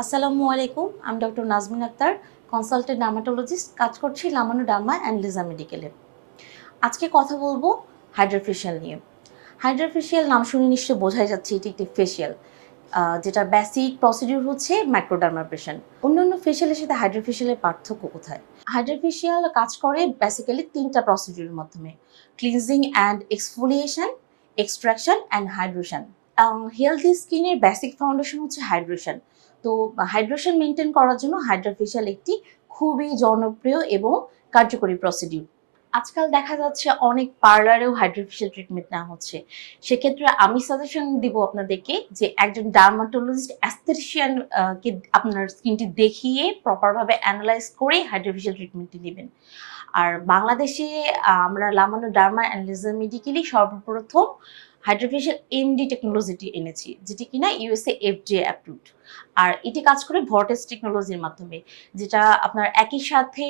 আসসালামু আলাইকুম, আমি doctor Nazmin Akter, consultant dermatologist, কাজ করছি লামানো ডার্মা অ্যান্ড লিজা মেডিকেলে। আজকে কথা বলবো হাইড্রাফেশিয়াল নিয়ে। হাইড্রাফেশিয়াল নাম শুনে নিশ্চয়ই বোঝাই যাচ্ছে এটি একটি ফেশিয়াল, যেটা বেসিক প্রসিডিউর হচ্ছে মাইক্রোডার্মাব্রেশন। অন্যান্য ফেশিয়ালের সাথে হাইড্রাফেশিয়ালের পার্থক্য কোথায়? হাইড্রাফেশিয়াল কাজ করে বেসিক্যালি তিনটা প্রসিডিউরের মাধ্যমে: cleansing and exfoliation, extraction and hydration. Healthy স্কিনের বেসিক ফাউন্ডেশন হচ্ছে হাইড্রেশন। তো হাইড্রেশন মেনটেন করার জন্য হাইড্রাফেশিয়াল একটি খুবই জনপ্রিয় এবং কার্যকরী প্রসিডিউর। আজকাল দেখা যাচ্ছে অনেক পার্লারেও হাইড্রাফেশিয়াল ট্রিটমেন্ট নেওয়া হচ্ছে। সেক্ষেত্রে আমি সাজেশন দিব আপনাদেরকে যে একজন ডার্মাটোলজিস্ট অ্যাস্থেটিশিয়ান কে আপনার স্কিনটি দেখিয়ে প্রপারভাবে অ্যানালাইজ করে হাইড্রাফেশিয়াল ট্রিটমেন্টটি নেবেন। আর বাংলাদেশে আমরা Lamano derma and laser medically সর্বপ্রথম হাইড্রাফেশিয়াল এমডি টেকনোলজিটি এনেছি, যেটি কিনা ইউএসএ এফডিএ অ্যাপ্রুভড। আর এটি কাজ করে ভর্টেক্স টেকনোলজির মাধ্যমে, যেটা আপনার একই সাথে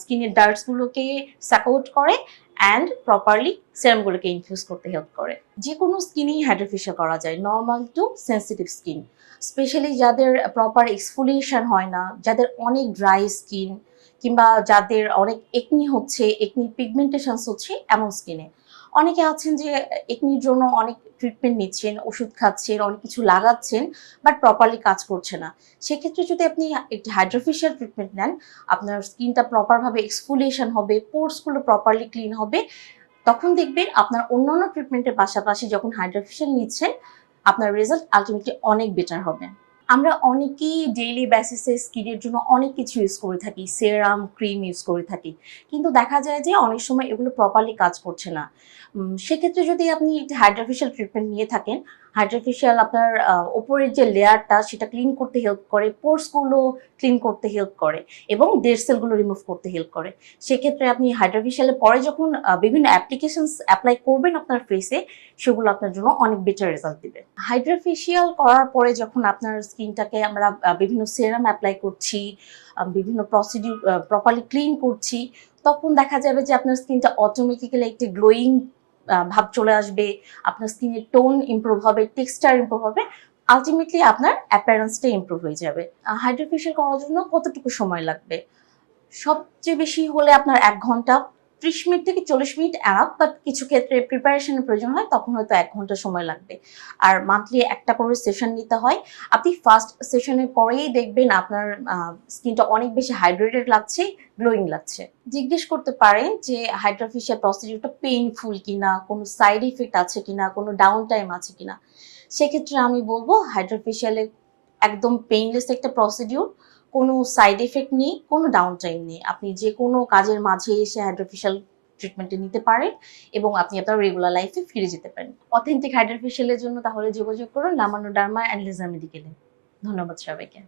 স্কিনের ডার্টসগুলোকে সাপোর্ট করে অ্যান্ড প্রপারলি সেরামগুলোকে ইনফিউজ করতে হেল্প করে। যে কোনো স্কিনেই হাইড্রাফেশিয়াল করা যায়, normal to sensitive skin. Specially যাদের প্রপার এক্সফোলিয়েশন হয় না, যাদের অনেক ড্রাই স্কিন, কিংবা যাদের অনেক একনি হচ্ছে, একনি পিগমেন্টেশনস হচ্ছে, এমন স্কিনে। অনেকে আছেন যে একনির জন্য অনেক ট্রিটমেন্ট নিচ্ছেন, ওষুধ খাচ্ছেন, অনেক কিছু লাগাচ্ছেন, বাট প্রপারলি কাজ করছে না। সেক্ষেত্রে যদি আপনি একটি হাইড্রাফেশিয়াল ট্রিটমেন্ট নেন, আপনার স্কিনটা প্রপারভাবে এক্সফোলিয়েশন হবে, পোর্সগুলো প্রপারলি ক্লিন হবে, তখন দেখবেন আপনার অন্যান্য ট্রিটমেন্টের পাশাপাশি যখন হাইড্রাফেশিয়াল নিচ্ছেন, আপনার রেজাল্ট আলটিমেটলি অনেক বেটার হবে। আমরা অনেকেই ডেইলি বেসিসে স্কিনের জন্য অনেক কিছু ইউজ করে থাকি, সেরাম, ক্রিম ইউজ করে থাকি, কিন্তু দেখা যায় যে অনেক সময় এগুলো প্রপারলি কাজ করছে না। সেক্ষেত্রে যদি আপনি হাইড্রাফেশিয়াল ট্রিটমেন্ট নিয়ে থাকেন, হাইড্রাফেশিয়াল আপনার ওপরের যে লেয়ারটা সেটা ক্লিন করতে হেল্প করে, পোর্সগুলো ক্লিন করতে হেল্প করে এবং ডেড সেলগুলো রিমুভ করতে হেল্প করে। সেক্ষেত্রে আপনি হাইড্রাফেশিয়ালের পরে যখন বিভিন্ন অ্যাপ্লিকেশনস অ্যাপ্লাই করবেন আপনার ফেসে, সেগুলো আপনার জন্য অনেক বেটার রেজাল্ট দিবে। হাইড্রাফেশিয়াল করার পরে যখন আপনার স্কিনটাকে আমরা বিভিন্ন সেরাম অ্যাপ্লাই করছি, বিভিন্ন প্রসিডিউর প্রপারলি ক্লিন করছি, তখন দেখা যাবে যে আপনার স্কিনটা অটোমেটিক্যালি একটি গ্লোয়িং ভাব চলে আসবে, আপনার স্কিনের টোন ইমপ্রুভ হবে, টেক্সচার ইমপ্রুভ হবে, আলটিমেটলি আপনার অ্যাপিয়ারেন্সটা ইমপ্রুভ হয়ে যাবে। হাইড্রাফেশিয়াল করার জন্য কতটুকু সময় লাগবে? সবচেয়ে বেশি হলে আপনার ১ ঘন্টা, ৩০ মিনিট থেকে ৪০ মিনিট এনাফ, বাট কিছু ক্ষেত্রে প্রিপারেশনের প্রয়োজন হয়, তখন হয়তো ১ ঘন্টা সময় লাগবে। আর মান্থলি একটা করে সেশন নিতে হয়। আপনি ফার্স্ট সেশনের পরেই দেখবেন আপনার স্কিনটা অনেক বেশি হাইড্রেটেড লাগছে, গ্লোয়িং লাগছে। জিজ্ঞেস করতে পারেন যে হাইড্রাফেশিয়াল প্রসিডিউরটা পেইনফুল কিনা, কোনো সাইড ইফেক্ট আছে কিনা, কোনো ডাউন টাইম আছে কিনা। সেক্ষেত্রে আমি বলবো হাইড্রাফেশিয়ালে একদম পেইনলেস একটা প্রসিডিউর, কোনো সাইড এফেক্ট নেই, কোনো ডাউন টাইম নেই। আপনি যে কোনো কাজের মাঝে এসে হাইড্রাফেশিয়াল ট্রিটমেন্টে নিতে পারেন এবং আপনি আপনার রেগুলার লাইফে ফিরে যেতে পারেন। অথেন্টিক হাইড্রাফেশিয়ালের জন্য তাহলে যোগাযোগ করুন লামানো ডার্মা অ্যান্ড লিজা মেডিকেলে। ধন্যবাদ সবাইকে।